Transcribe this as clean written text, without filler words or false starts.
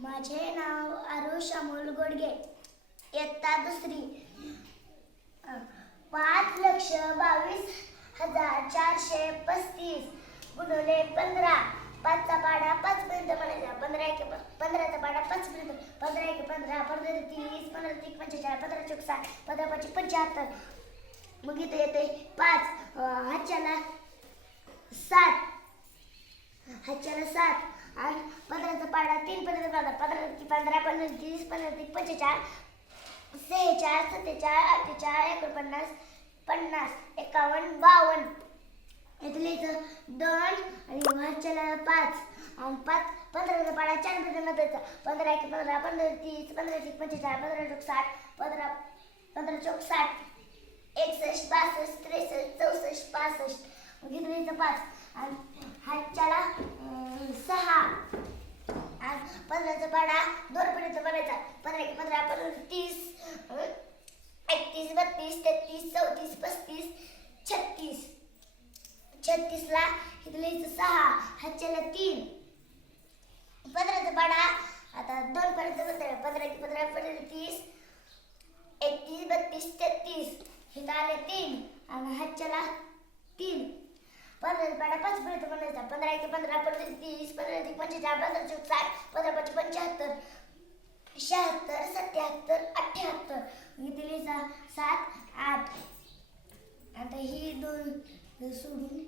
माझे नाव आरुष अमोल गोडगे. इयत्ता दुसरी. 5,22,435 गुणिले 15. 5चा पाढा 5 पर्यंत म्हणायचा. 15चा पाढा 5 पर्यंत. 15 × 15 15 × 30 15 × 45 15 × 60 15 × 75. मग इथे येते 5. हातच्याला 7. आणि 15चा पाढा 3 पर्यंत पाढा. 15 × 15 15 × 30 15 × 45 46 47 48 49 50 51 52. इथे लिहायचं 2 आणि हातच्याला 5 आणि 15चा पाढा 4 पर्यंत नव्हता. 15 × 15 15 × 30 15 × 45 15 × 60 15 × 60 61 62 63 64 65. मग इथे लिहायचं 5 आणि हातच्याला 6 आणि 15चा पाढा 2 पर्यंत बनायचा. 15 × 15 15 × 30 31 32 33 34 35 36. 36ला इथे लिहायचं 6 हातच्याला 3. 15चा पाढा आता 2 पर्यंत बनतो. 15 × 15 15 × 30 31 32 33. इथं आले 3 आणि हातच्याला 3. 15चा पाढा 5 पर्यंत बनायचा. 15 × 15 15 × 30 15 × 45 15 × 60 15 × 75 76 77 78. इथे लिहायचा 7 8. आता ही 2 सोडून